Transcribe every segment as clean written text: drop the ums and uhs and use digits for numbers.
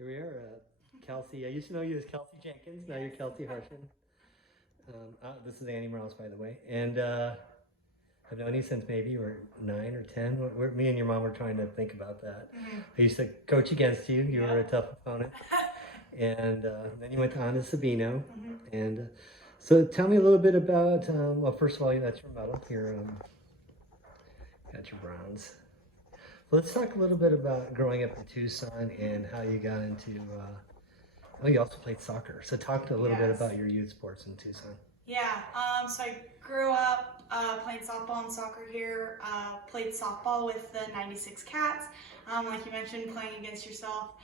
Here we are, Kelsey. I used to know you as Kelsey Jenkins. Now you're Kelsey Harshman. This is Annie Morales, by the way. And I've known you since maybe you were 9 or 10. Me and your mom were trying to think about that. I used to coach against you. You were a tough opponent. And then you went on to Sabino. And so tell me a little bit about, well, first of all, that's your medal. Got your bronze. Let's talk a little bit about growing up in Tucson and how you got into, well, you also played soccer. So talk a little bit about your youth sports in Tucson. Yeah, so I grew up playing softball and soccer here, played softball with the 96 Cats, like you mentioned, playing against yourself.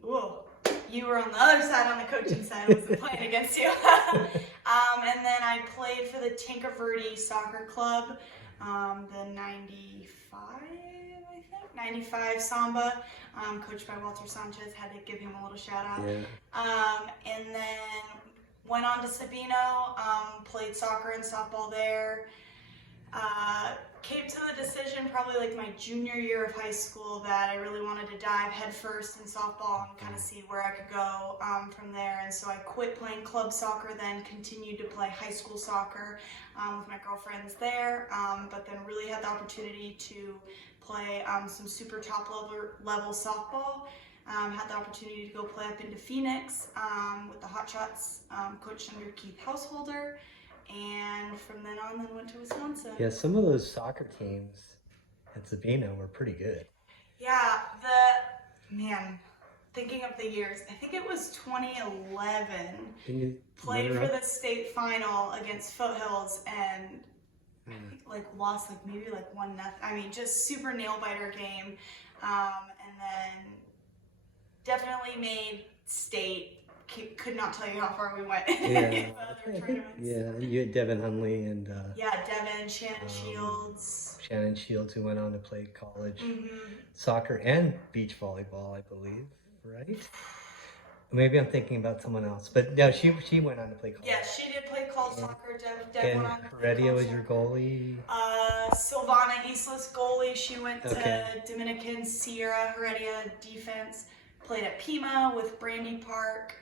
Whoa, you were on the other side, on the coaching side, I wasn't playing against you. And then I played for the Tinker Verde Soccer Club, the 95 Samba, coached by Walter Sanchez. Had to give him a little shout out. And then went on to Sabino, played soccer and softball there. Came to the decision probably like my junior year of high school that I really wanted to dive headfirst in softball and kind of see where I could go from there. And so I quit playing club soccer, then continued to play high school soccer with my girlfriends there, but then really had the opportunity to play some super top level softball. Had the opportunity to go play up into Phoenix with the Hotshots, coached under Keith Householder, and from then on went to Wisconsin. Yeah, some of those soccer teams at Sabino were pretty good. Yeah, thinking of the years, I think it was 2011, played for the state final against Foothills and lost maybe 1-0. I mean, just super nail biter game, and then definitely made state. Could not tell you how far we went in other tournaments. Yeah, you had Devin Hunley and Devin, Shannon Shields, who went on to play college soccer and beach volleyball, I believe, right? Maybe I'm thinking about someone else, but no, she went on to play college. Yeah, she did play college soccer. Dev and went on to Heredia was your goalie. Silvana Islas goalie. She went to Dominican Sierra Heredia defense. Played at Pima with Brandy Park.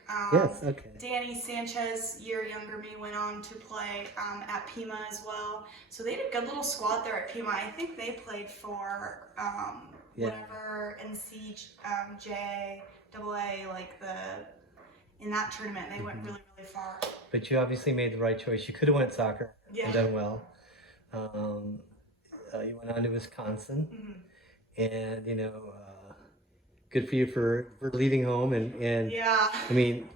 Danny Sanchez, year younger me, went on to play at Pima as well. So they had a good little squad there at Pima. I think they played for whatever NCAA, in that tournament. They went really, really far. But you obviously made the right choice. You could have went soccer and done well. You went on to Wisconsin, and good for you for leaving home and I mean,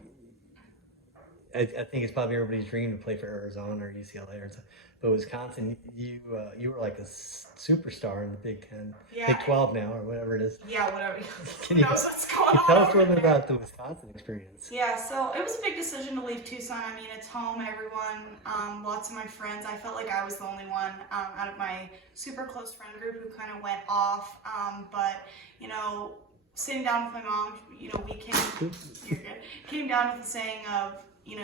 I think it's probably everybody's dream to play for Arizona or UCLA or something. But Wisconsin, you were like a superstar in the Big 10, Big 12 now or whatever it is. Yeah, whatever. Who knows what's going on? Tell us a little bit about the Wisconsin experience. Yeah, so it was a big decision to leave Tucson. I mean, it's home, everyone, lots of my friends. I felt like I was the only one out of my super close friend group who kind of went off. But, sitting down with my mom, we came down with the saying of, you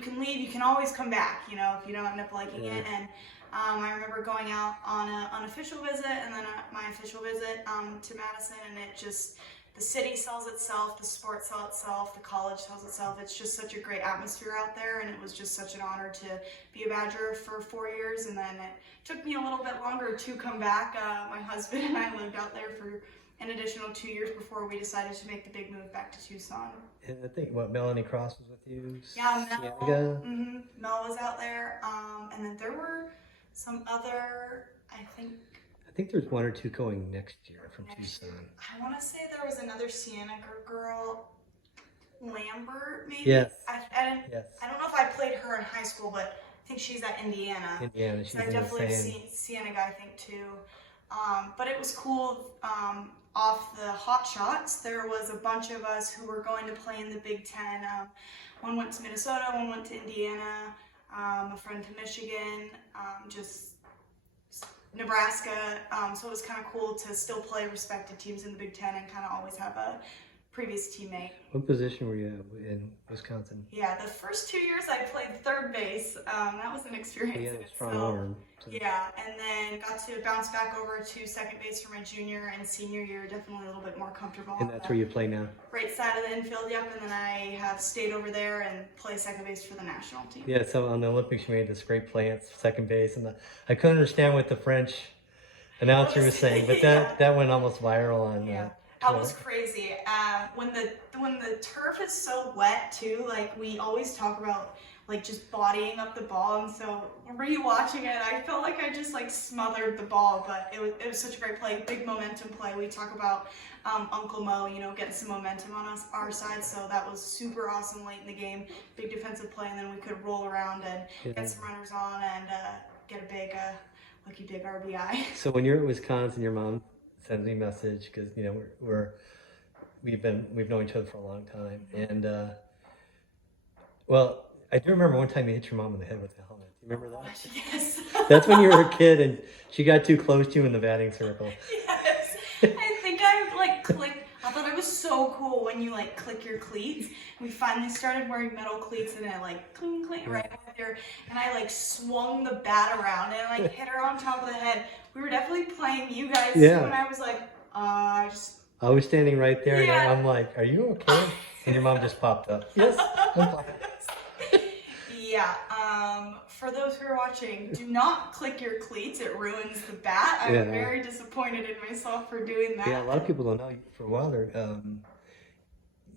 can leave, you can always come back, if you don't end up liking it. And I remember going out on an unofficial visit and then my official visit to Madison, and the city sells itself, the sport sells itself, the college sells itself. It's just such a great atmosphere out there, and it was just such an honor to be a Badger for 4 years. And then it took me a little bit longer to come back. My husband and I lived out there for an additional 2 years before we decided to make the big move back to Tucson. And I think, Melanie Cross was with you? Yeah, Mel was out there. And then there were some other, I think there's 1 or 2 going next year from Tucson. I want to say there was another Sienna girl, Lambert, maybe? Yes. I don't know if I played her in high school, but I think she's at Indiana. Indiana, she's so I definitely have seen Sienna guy, I think, too. But it was cool. Off the Hotshots, there was a bunch of us who were going to play in the Big 10. One went to Minnesota, one went to Indiana, a friend to Michigan, just Nebraska. So it was kind of cool to still play respected teams in the Big 10 and kind of always have a previous teammate. What position were you at in Wisconsin? Yeah, the first 2 years I played third base. That was an experience You in had a strong itself. arm. So. Yeah, and then got to bounce back over to second base for my junior and senior year. Definitely a little bit more comfortable. And that's where you play now? Right side of the infield, yep. And then I have stayed over there and play second base for the national team. Yeah, so on the Olympics you made this great play at second base, and I couldn't understand what the French announcer was saying, but that went almost viral on. That was crazy. When the turf is so wet too, like we always talk about, like just bodying up the ball, and so rewatching it, I felt like I just like smothered the ball, but it was such a great play, big momentum play. We talk about Uncle Mo, getting some momentum on our side, so that was super awesome late in the game. Big defensive play, and then we could roll around and get some runners on and get a big, lucky big RBI. So when you're at Wisconsin, your mom sends me a message because we've known each other for a long time, and well, I do remember one time you hit your mom in the head with a helmet. Do you remember that? Yes. That's when you were a kid and she got too close to you in the batting circle. Yes. I think I like clicked. I thought it was so cool when you like click your cleats. We finally started wearing metal cleats and it like cling cling right over there. And I like swung the bat around and like hit her on top of the head. We were definitely playing you guys too, and I was like, I was standing right there and I'm like, are you okay? And your mom just popped up. Yes, I'm fine. Yeah, for those who are watching, do not click your cleats. It ruins the bat. I'm very disappointed in myself for doing that. Yeah, a lot of people don't know. For a while there,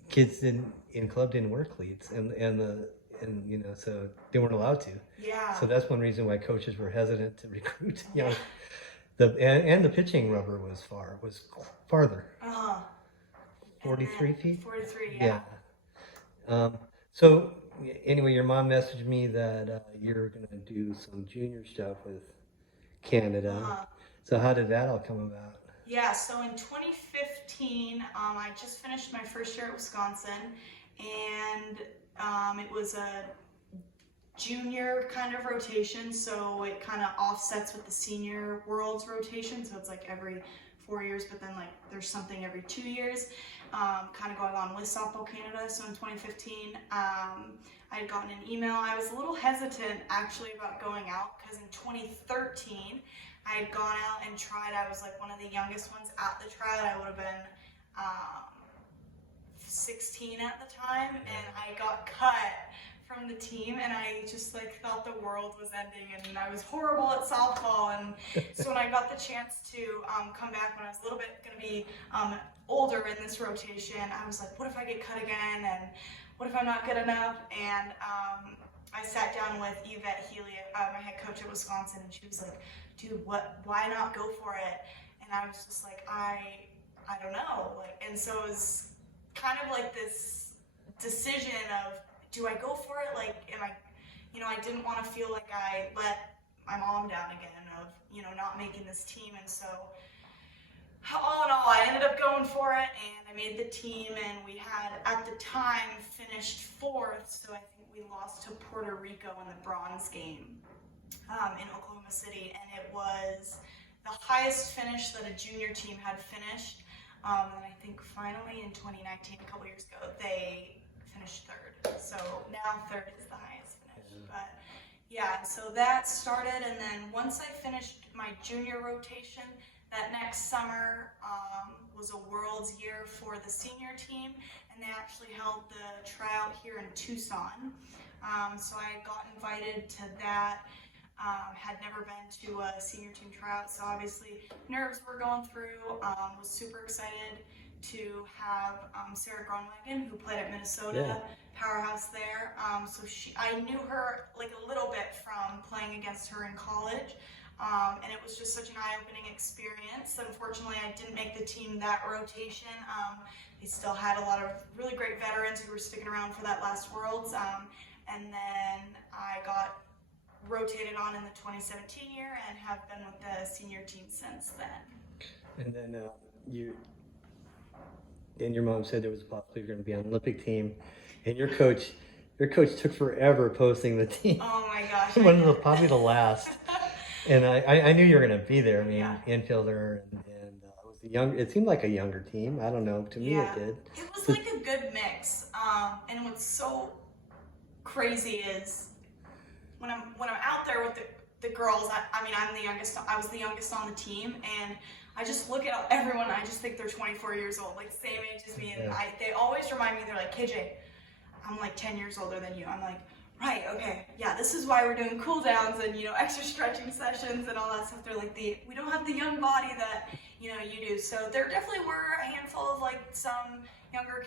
kids in club didn't wear cleats, and so they weren't allowed to. Yeah. So that's one reason why coaches were hesitant to recruit. The pitching rubber was farther. 43 feet. 43. Yeah. So. Anyway, your mom messaged me that you're going to do some junior stuff with Canada. So how did that all come about? Yeah, so in 2015, I just finished my first year at Wisconsin, and it was a junior kind of rotation, so it kind of offsets with the senior world's rotation, so it's like every 4 years, but then like there's something every 2 years, kind of going on with Softball Canada. So in 2015, I had gotten an email. I was a little hesitant actually about going out because in 2013, I had gone out and tried. I was like one of the youngest ones at the tryout. I would have been 16 at the time, and I got cut from the team, and I just like thought the world was ending, and I was horrible at softball. And so when I got the chance to come back when I was a little bit going to be older in this rotation, I was like, what if I get cut again, and what if I'm not good enough? And I sat down with Yvette Healy, my head coach at Wisconsin, and she was like, dude, why not go for it? And I was just like, I don't know, like, and so it was kind of like this decision of, do I go for it? Like, am I, I didn't want to feel like I let my mom down again of, not making this team. And so all in all, I ended up going for it, and I made the team, and we had, at the time, finished 4th, so I think we lost to Puerto Rico in the bronze game in Oklahoma City, and it was the highest finish that a junior team had finished, and I think finally in 2019, a couple years ago, they finished 3rd. So now 3rd is the highest finish. But yeah, so that started, and then once I finished my junior rotation, that next summer was a World's Year for the senior team, and they actually held the tryout here in Tucson. So I got invited to that. Had never been to a senior team tryout, so obviously nerves were going through. Was super excited to have Sarah Gronwagen, who played at Minnesota, powerhouse there. So I knew her like a little bit from playing against her in college, and it was just such an eye-opening experience. Unfortunately, I didn't make the team that rotation. They still had a lot of really great veterans who were sticking around for that last Worlds, and then I got rotated on in the 2017 year and have been with the senior team since then. And then your mom said there was a possibility you're going to be on the Olympic team, and your coach took forever posting the team. Oh my gosh! Probably the last. And I knew you were going to be there. I mean, infielder, and I was It seemed like a younger team. I don't know. To me, it did. It was like a good mix. And what's so crazy is when I'm out there with the girls. I mean, I'm the youngest. I was the youngest on the team, and I just look at everyone. I just think they're 24 years old, like same age as me. And they always remind me. They're like, KJ, I'm like 10 years older than you. I'm like, right, okay, yeah, this is why we're doing cool downs and, you know, extra stretching sessions and all that stuff. They're like, we don't have the young body that, you know, you do. So there definitely were a handful of like some younger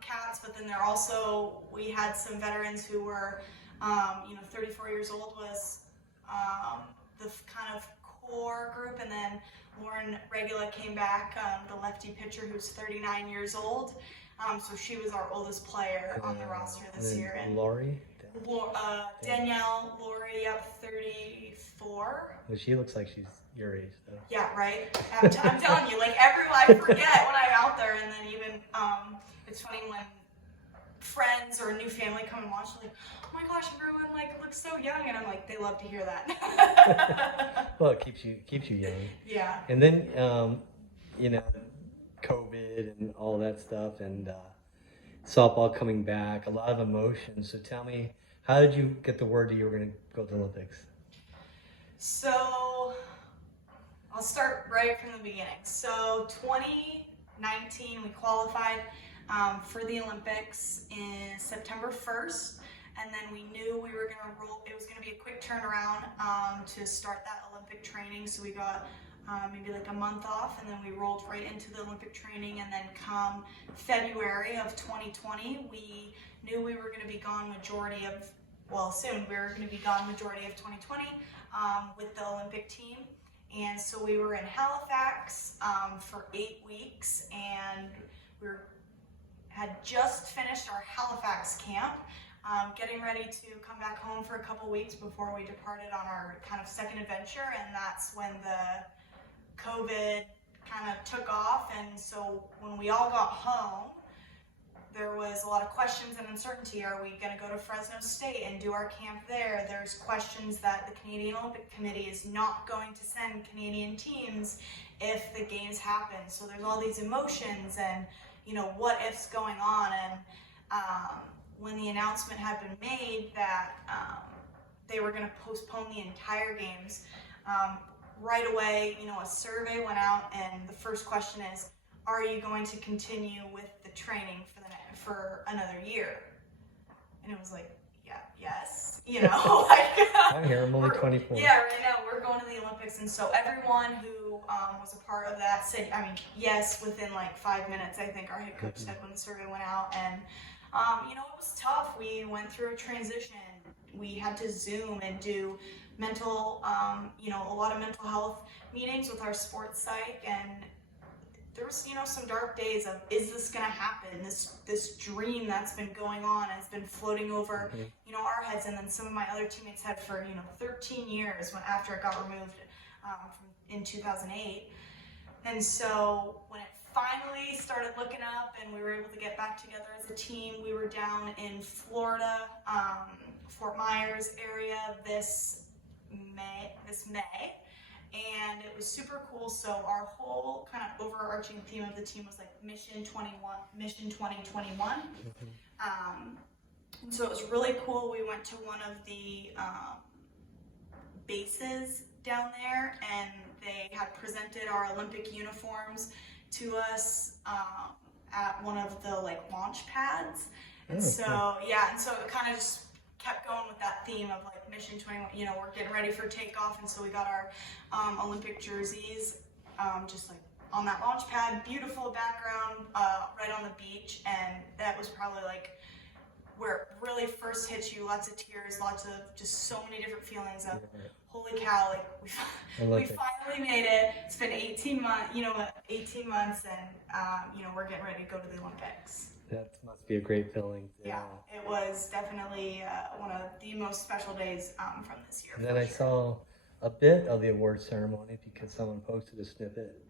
cats, but then we had some veterans who were, you know, 34 years old was the kind of core group. And then Lauren Regula came back, the lefty pitcher who's 39 years old. So she was our oldest player on the roster this year. And Lori? Danielle, Lori, up 34. Well, she looks like she's your age, though. Yeah, right? I'm telling you, like, I forget when I'm out there, and then even, it's funny when friends or a new family come and watch, like, oh my gosh, everyone, like, looks so young, and I'm like, they love to hear that. Well, it keeps you young. Yeah. And then, you know, COVID and all that stuff, and softball coming back, a lot of emotions. So tell me, how did you get the word that you were going to go to the Olympics? So I'll start right from the beginning. So 2019, we qualified for the Olympics in September 1st. And then we knew we were going to roll. It was going to be a quick turnaround to start that Olympic training. So we got maybe like a month off, and then we rolled right into the Olympic training. And then come February of 2020, we knew we were going to be gone assumed we were going to be gone majority of 2020 with the Olympic team. And so we were in Halifax for 8 weeks, and had just finished our Halifax camp, getting ready to come back home for a couple weeks before we departed on our kind of second adventure. And that's when the COVID kind of took off. And so when we all got home, there was a lot of questions and uncertainty. Are we going to go to Fresno State and do our camp there? There's questions that the Canadian Olympic Committee is not going to send Canadian teams if the games happen. So there's all these emotions and, you know, what ifs going on. And when the announcement had been made that they were going to postpone the entire games, right away, you know, a survey went out, and the first question is, are you going to continue with the training for another year? And it was like, yeah, yes, you know, like I'm here, I'm only 24. Yeah, right now we're going to the Olympics. And so everyone who was a part of that said, I mean, yes, within like 5 minutes, I think our head coach said when the survey went out. And, you know, it was tough. We went through a transition. We had to Zoom and do mental, you know, a lot of mental health meetings with our sports psych. And there was, you know, some dark days of, is this going to happen? This dream that's been going on has been floating over, you know, our heads. And then some of my other teammates had for, you know, 13 years after it got removed in 2008. And so when it finally started looking up and we were able to get back together as a team, we were down in Florida, Fort Myers area this May. And it was super cool. So our whole kind of overarching theme of the team was like Mission 2021. And so it was really cool. We went to one of the bases down there, and they had presented our Olympic uniforms to us at one of the like launch pads. And so, yeah, and so it kind of just kept going with that theme of like Mission 21, you know, we're getting ready for takeoff. And so we got our Olympic jerseys just like on that launch pad, beautiful background, right on the beach. And that was probably like where it really first hits you, lots of tears, lots of just so many different feelings of holy cow, like we finally made it. It's been 18 months, you know, 18 months, and you know, we're getting ready to go to the Olympics. That must be a great feeling. Yeah, it was definitely one of the most special days from this year. And then I saw a bit of the award ceremony because someone posted a snippet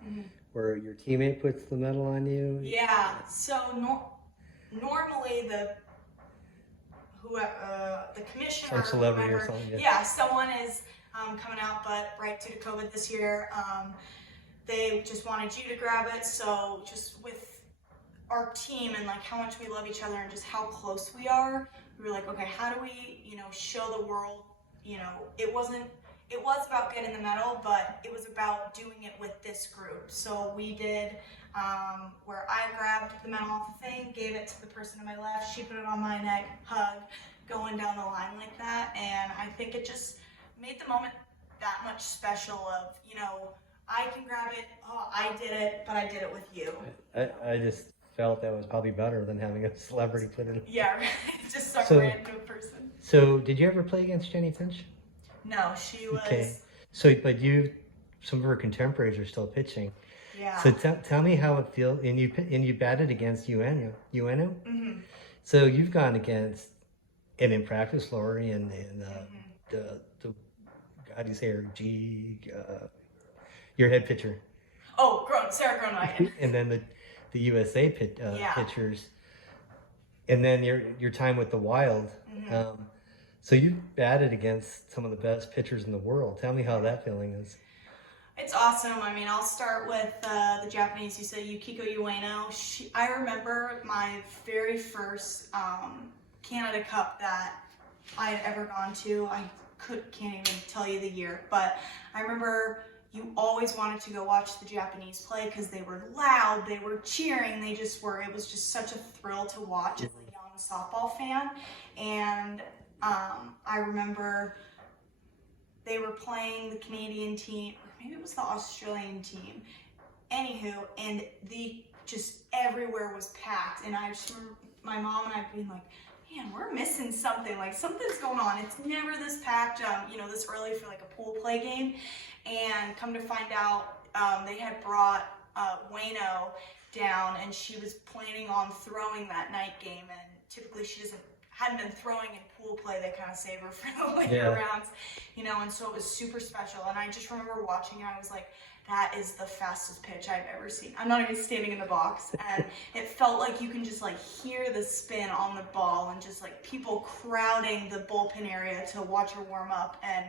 where your teammate puts the medal on you. Yeah, so normally the commissioner, some celebrity or something. Yeah, someone is coming out, but right due to COVID this year, they just wanted you to grab it. So just with our team and like how much we love each other and just how close we are, we were like, okay, how do we, show the world, it was about getting the medal, but it was about doing it with this group. So we did where I grabbed the medal off the thing, gave it to the person to my left, she put it on my neck, hug, going down the line like that. And I think it just made the moment that much special of, I can grab it, oh, I did it, but I did it with you. I just felt that was probably better than having a celebrity put it in. Yeah, right. Just some random person. So did you ever play against Jenny Finch? No, she was... Okay. So, but some of her contemporaries are still pitching. Yeah. So tell me how it feels, and you batted against Ueno? Mm-hmm. So you've gone against, and in practice, Lori, and the how do you say her, your head pitcher. Oh, Sarah Groenewegen. And then the USA pitchers, and then your time with the Wild. Mm-hmm. So you batted against some of the best pitchers in the world. Tell me how that feeling is. It's awesome. I mean, I'll start with the Japanese. You said Yukiko Ueno. I remember my very first Canada Cup that I had ever gone to. I can't even tell you the year, but I remember you always wanted to go watch the Japanese play because they were loud, they were cheering, it was just such a thrill to watch as a young softball fan. And I remember they were playing the Canadian team, or maybe it was the Australian team. Anywho, and just everywhere was packed. And I just remember my mom and I being like, man, we're missing something. Like something's going on. It's never this packed, this early for like a pool play game. And come to find out, they had brought Ueno down, and she was planning on throwing that night game. And typically she hadn't been throwing in pool play. They kind of save her for the later rounds, and so it was super special. And I just remember watching it. I was like, that is the fastest pitch I've ever seen. I'm not even standing in the box. And it felt like you can just like hear the spin on the ball and just like people crowding the bullpen area to watch her warm up. And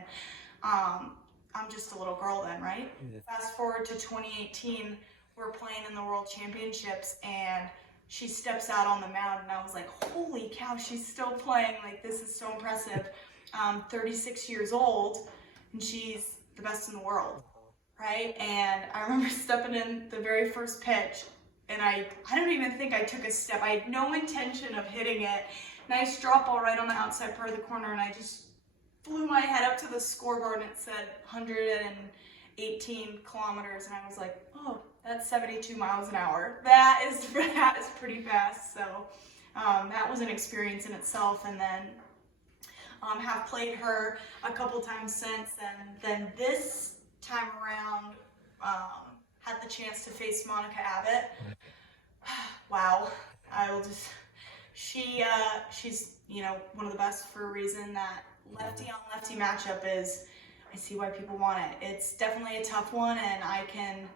I'm just a little girl then, right? Yeah. Fast forward to 2018, we're playing in the World Championships, and she steps out on the mound, and I was like, holy cow, she's still playing. Like, this is so impressive. 36 years old, and she's the best in the world, right? And I remember stepping in the very first pitch, and I don't even think I took a step. I had no intention of hitting it. Nice drop ball right on the outside part of the corner, and I just flew my head up to the scoreboard, and it said 118 kilometers, and I was like, oh, that's 72 miles an hour. That is pretty fast. So that was an experience in itself. And then have played her a couple times since, and then this time around had the chance to face Monica Abbott. Wow. She's one of the best for a reason. That lefty on lefty matchup is, I see why people want it. It's definitely a tough one, and I can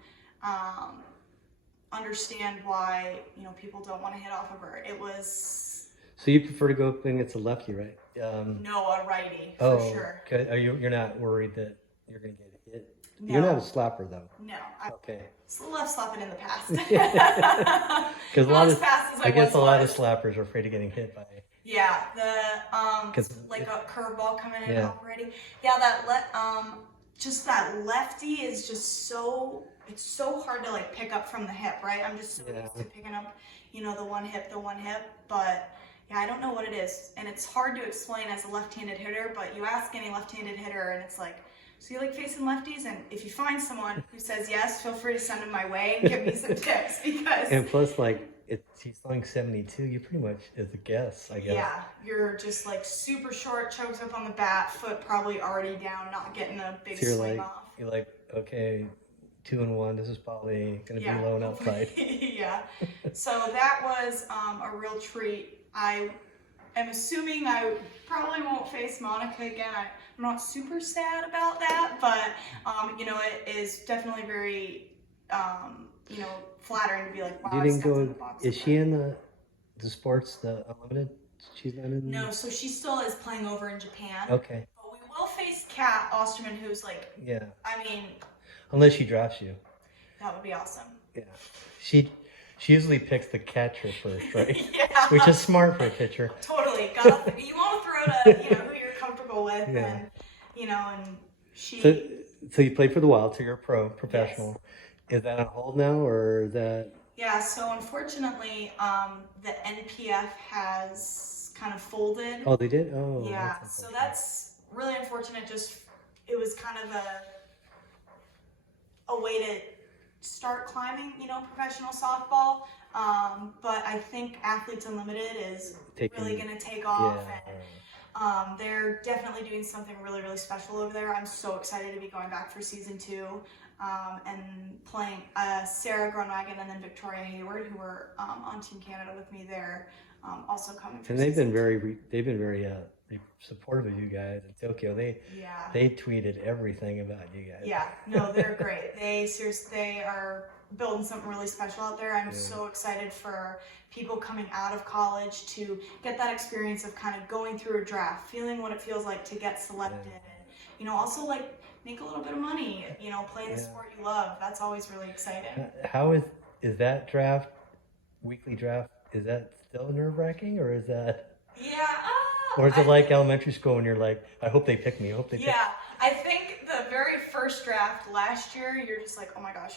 understand why people don't want to hit off of her. It was. So you prefer to go up against a lefty, right? No, a righty for sure. Okay. You're not worried that you're going to get hit? No. You're not a slapper though. No. Okay. Left slapping in the past. Because I guess a lot of slappers are afraid of getting hit by. Yeah, like a curveball coming in already. Yeah, just that lefty is just so hard to like pick up from the hip, right? I'm just so used to picking up, the one hip, but yeah, I don't know what it is, and it's hard to explain as a left-handed hitter. But you ask any left-handed hitter, and it's like, so you like facing lefties? And if you find someone who says yes, feel free to send them my way and give me some tips, because. And plus, like, he's throwing 72. You pretty much is a guess, I guess. Yeah, you're just like super short, chokes up on the bat, foot probably already down, not getting a big swing off. You're like, okay, 2-1. This is probably going to be low and outside. Yeah. So that was a real treat. I am assuming I probably won't face Monica again. I'm not super sad about that, but it is definitely very flattering to be like, wow. You didn't go. Is she in the sports, the unlimited? She's not in. No, so she still is playing over in Japan. Okay. But we will face Kat Osterman, who's like. Yeah. I mean. Unless she drafts you. That would be awesome. Yeah. She usually picks the catcher first, right? Yeah. Which is smart for a pitcher. Totally. You want to throw to, who you're comfortable with, Yeah. and, and she... So you played for the Wild, so you're a professional. Yes. Is that on hold now, or is that... Yeah, so unfortunately, the NPF has kind of folded. Oh, they did? Oh. Yeah, so that's really unfortunate. It was kind of a way to start climbing, professional softball. But I think Athletes Unlimited is really going to take off. Yeah. And they're definitely doing something really, really special over there. I'm so excited to be going back for season 2 and playing Sarah Grunwagen and then Victoria Hayward, who were on Team Canada with me there, also coming for season 2. And they've been very supportive of you guys in Tokyo. They tweeted everything about you guys. Yeah, no, they're great. They are building something really special out there. I'm so excited for people coming out of college to get that experience of kind of going through a draft, feeling what it feels like to get selected, and also like make a little bit of money, playing the sport you love. That's always really exciting. How is that draft, weekly draft, is that still nerve-wracking, or is that... Or is it like elementary school when you're like, I hope they pick me, I think the very first draft last year, you're just like, oh my gosh,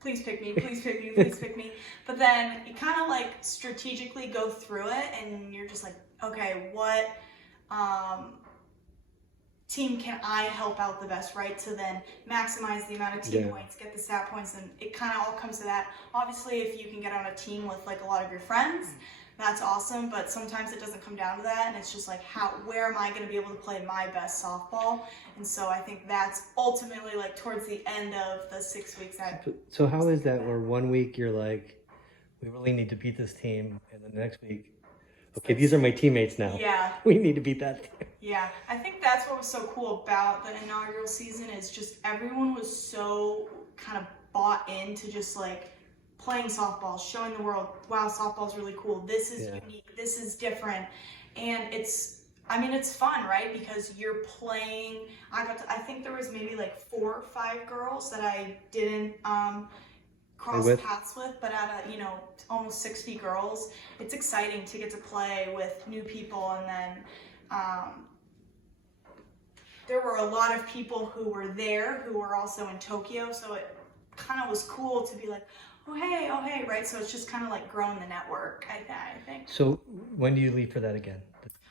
please pick me, please pick me, please pick me. But then you kind of like strategically go through it, and you're just like, okay, what team can I help out the best, right? To then maximize the amount of team points, get the stat points, and it kind of all comes to that. Obviously, if you can get on a team with like a lot of your friends, that's awesome, but sometimes it doesn't come down to that, and it's just like, where am I going to be able to play my best softball? And so I think that's ultimately like towards the end of the 6 weeks. So how is that where 1 week you're like, we really need to beat this team, and then the next week, okay, these are my teammates now. Yeah. We need to beat that team. Yeah, I think that's what was so cool about the inaugural season is just everyone was so kind of bought into just like playing softball, showing the world, wow, softball's really cool. This is unique. This is different. And it's fun, right? Because you're playing, I think there was maybe like 4 or 5 girls that I didn't cross paths with, but out of, almost 60 girls, it's exciting to get to play with new people. And then there were a lot of people who were there who were also in Tokyo, so it kind of was cool to be like, oh hey, right? So it's just kind of like growing the network, I think. So when do you leave for that again?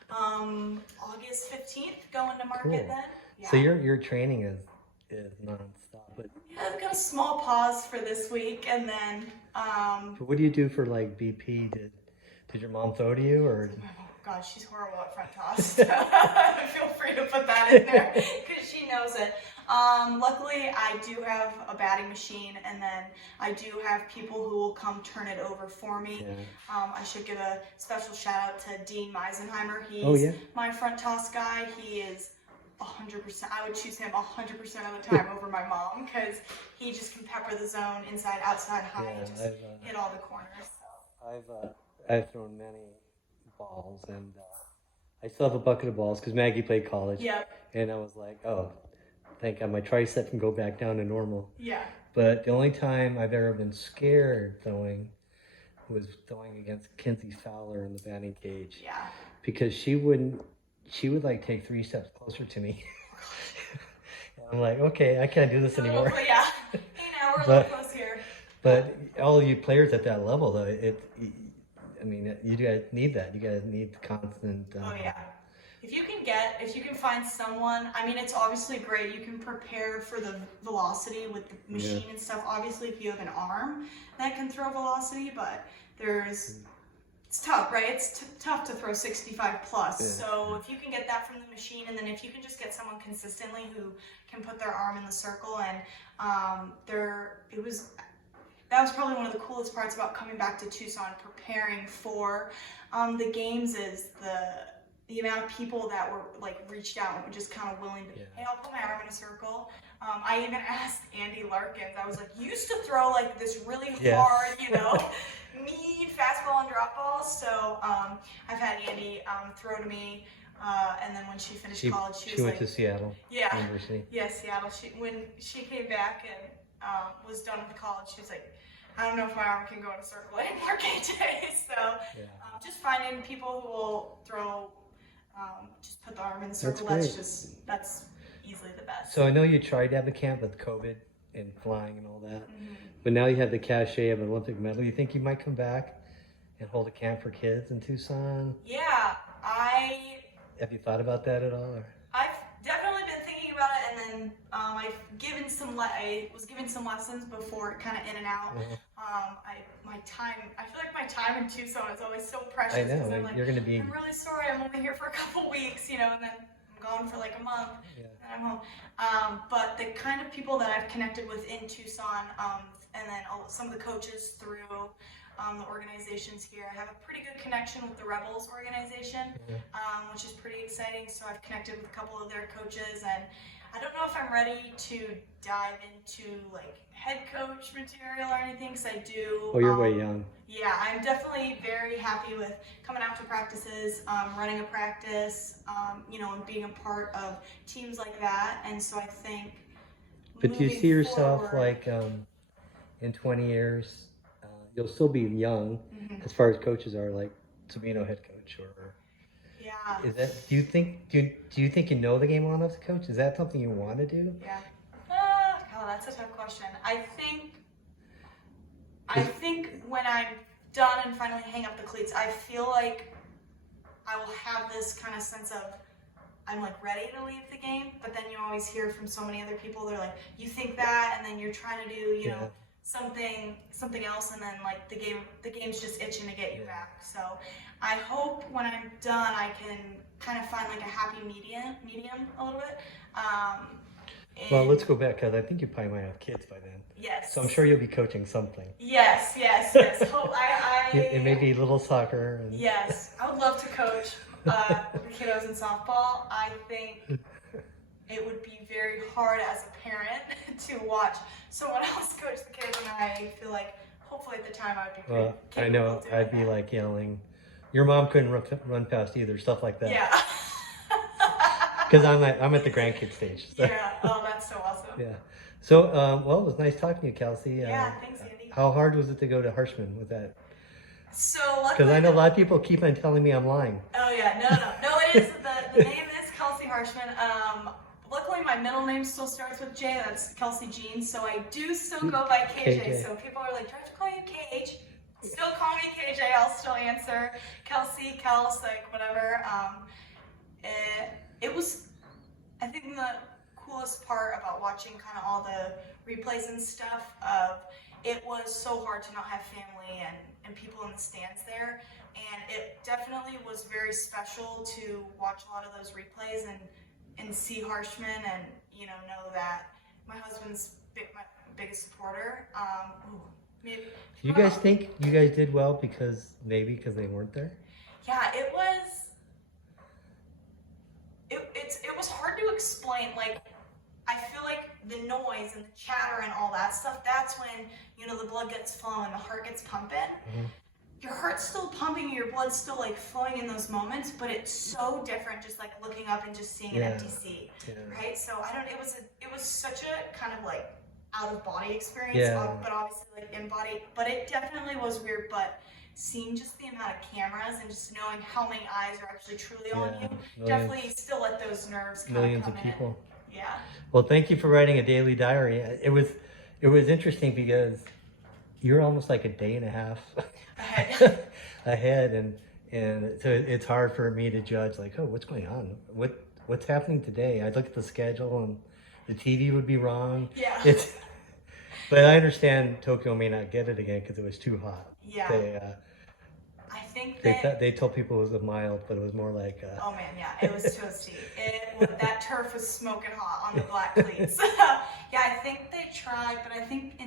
August 15th, going to market then. Yeah. So your training is nonstop. But yeah, I've got a small pause for this week, and then. But what do you do for like BP? Did your mom throw to you, or? Oh God, she's horrible at front toss. Feel free to put that in there because she knows it. Luckily, I do have a batting machine, and then I do have people who will come turn it over for me. Yeah. I should give a special shout out to Dean Meisenheimer. He's my front toss guy. He is 100%. I would choose him 100% of the time over my mom because he just can pepper the zone inside, outside, high, and just hit all the corners. So. I've thrown many balls, and I still have a bucket of balls because Maggie played college. Yep. And I was like, oh, thank God my tricep can go back down to normal. Yeah. But the only time I've ever been scared throwing was throwing against Kinsey Fowler in the batting cage. Yeah. Because she would like take 3 steps closer to me. And I'm like, okay, I can't do this anymore. Yeah. Hey, now we're a little close here. But all you players at that level, though, you guys need that. You guys need the constant. Oh yeah. If you can find someone, it's obviously great. You can prepare for the velocity with the machine and stuff. Obviously, if you have an arm that can throw velocity, but it's tough, right? It's tough to throw 65 plus. Yeah. So if you can get that from the machine, and then if you can just get someone consistently who can put their arm in the circle, and that was probably one of the coolest parts about coming back to Tucson, preparing for the games, is the amount of people that were like reached out and were just kind of willing to, hey, I'll put my arm in a circle. I even asked Andy Larkins, I was like, you used to throw like this really hard, mean fastball and drop balls. So I've had Andy throw to me. And then when she finished college, she was went to Seattle University. Yeah, Seattle. When she came back, and was done with college, she was like, I don't know if my arm can go in a circle anymore, KJ. So just finding people who will throw, just put the arm in the circle. That's easily the best. So I know you tried to have a camp with COVID and flying and all that, but now you have the cachet of an Olympic medal. You think you might come back and hold a camp for kids in Tucson? Yeah, Have you thought about that at all? Or? I've definitely been thinking about it, and then I was given some lessons before, kind of in and out. I feel like my time in Tucson is always so precious. I know, I'm like, you're going to be... I'm really sorry, I'm only here for a couple weeks, and then I'm gone for like a month, and then I'm home. But the kind of people that I've connected with in Tucson, and then some of the coaches through the organizations here. I have a pretty good connection with the Rebels organization, which is pretty exciting. So I've connected with a couple of their coaches, and I don't know if I'm ready to dive into like head coach material or anything, because I do. Oh, you're way young. Yeah, I'm definitely very happy with coming out to practices, running a practice, and being a part of teams like that. And so I think. But do you see yourself like in 20 years? You'll still be young as far as coaches are, like Sabino head coach, or is that? Do you think you know the game well enough to coach? Is that something you want to do? Yeah. That's a tough question. I think when I'm done and finally hang up the cleats, I feel like I will have this kind of sense of I'm like ready to leave the game. But then you always hear from so many other people, they're like, you think that, and then you're trying to do, something else, and then like the game's just itching to get you back. So I hope when I'm done I can kind of find like a happy medium a little bit. Well, let's go back, because I think you probably might have kids by then. Yes. So I'm sure you'll be coaching something. Yes. Hope It may be little soccer. And... Yes, I would love to coach the kiddos in softball. I think it would be very hard as a parent to watch someone else coach the kids, and I feel like hopefully at the time I would be pretty capable. I know, I'd be like yelling, your mom couldn't run fast either, stuff like that. Yeah. Because I'm at the grandkid stage. So. Yeah, that's so awesome. Yeah. So, well, it was nice talking to you, Kelsey. Yeah, thanks, Andy. How hard was it to go to Harshman with that? So because I know a lot of people keep on telling me I'm lying. Oh yeah, no, it is, the name is Kelsey Harshman. Luckily my middle name still starts with J, that's Kelsey Jean, so I do still go by KJ. So people are like, do I have to call you KH? Still call me KJ, I'll still answer Kelsey, Kels, like whatever. It was, I think the coolest part about watching kind of all the replays and stuff it was so hard to not have family and people in the stands there, and it definitely was very special to watch a lot of those replays and see Harshman and know that my husband's my biggest supporter. You guys think you guys did well because they weren't there? Yeah, it was hard to explain. Like, I feel like the noise and the chatter and all that stuff, that's when, the blood gets flowing, the heart gets pumping. Your heart's still pumping, your blood's still like flowing in those moments, but it's so different just like looking up and just seeing an empty seat, right? So it was such a kind of like out of body experience, but obviously like in body, but it definitely was weird. But seeing just the amount of cameras and just knowing how many eyes are actually truly on you, definitely still let those nerves kind millions of come of people. In. Yeah. Well, thank you for writing a daily diary. It was interesting because you're almost like a day and a half ahead, and so it's hard for me to judge like, oh, what's going on? What's happening today? I look at the schedule and the TV would be wrong. Yeah. But I understand Tokyo may not get it again because it was too hot. Yeah. I think they told people it was a mild, but it was more like. Oh man, yeah, it was toasty. That turf was smoking hot on the black cleats. Yeah, I think they tried, but I think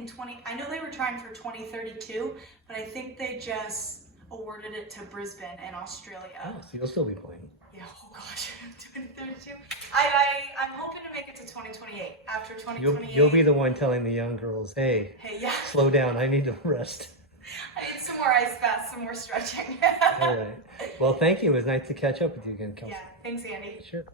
I know they were trying for 2032, but I think they just awarded it to Brisbane in Australia. Oh, so you'll still be playing. Yeah, oh gosh, 2032. I'm hoping to make it to 2028. After 2028. You'll be the one telling the young girls, hey, yeah, slow down, I need to rest. I need some more ice baths, some more stretching. All right. Well, thank you. It was nice to catch up with you again, Kelsey. Yeah, thanks, Andy. Sure.